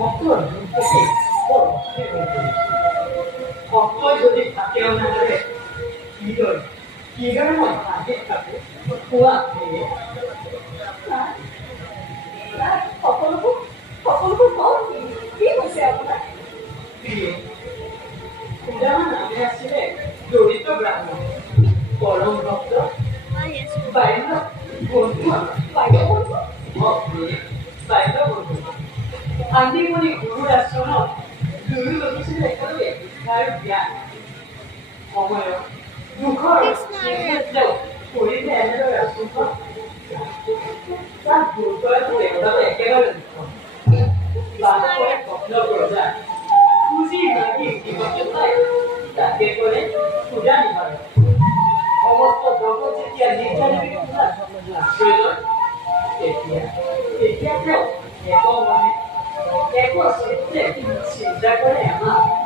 ভক্তৰ দুৰ্গতি ভক্তই যদি থাকে নহ'লে কিদৰে মই আহি থাকোঁ কোৱা সকলোবোৰ কওক কি হৈছে আপোনাৰ সুদামা নামে আছিলে দৰিদ্ৰ ব্ৰাহ্মণ পৰম ভক্ত বাইদেউ বন্ধু বাইদেউ বন্ধু বাইদেউ বন্ধু আন্দিমণি গুৰুৰ আশ্ৰমত দুয়ো লভিছিলে একেলগে তাৰ জ্ঞান সময়ত দুখৰ কৰিলে এনেদৰে আশ্ৰমখন তাক দূৰ কৰাটো দেৱতাটো একেবাৰে বাদকৰে স্বপ্ন ৰজা পুঁজি লাগি জীৱনটো পায় তাকে কৰে পূজা নিবাৰণ সমস্ত জগত যেতিয়া নিৰ্ধাৰিত আশ্ৰয় লয় তেতিয়া তেওঁ এক মনে এক চিন্তা কৰে আমাক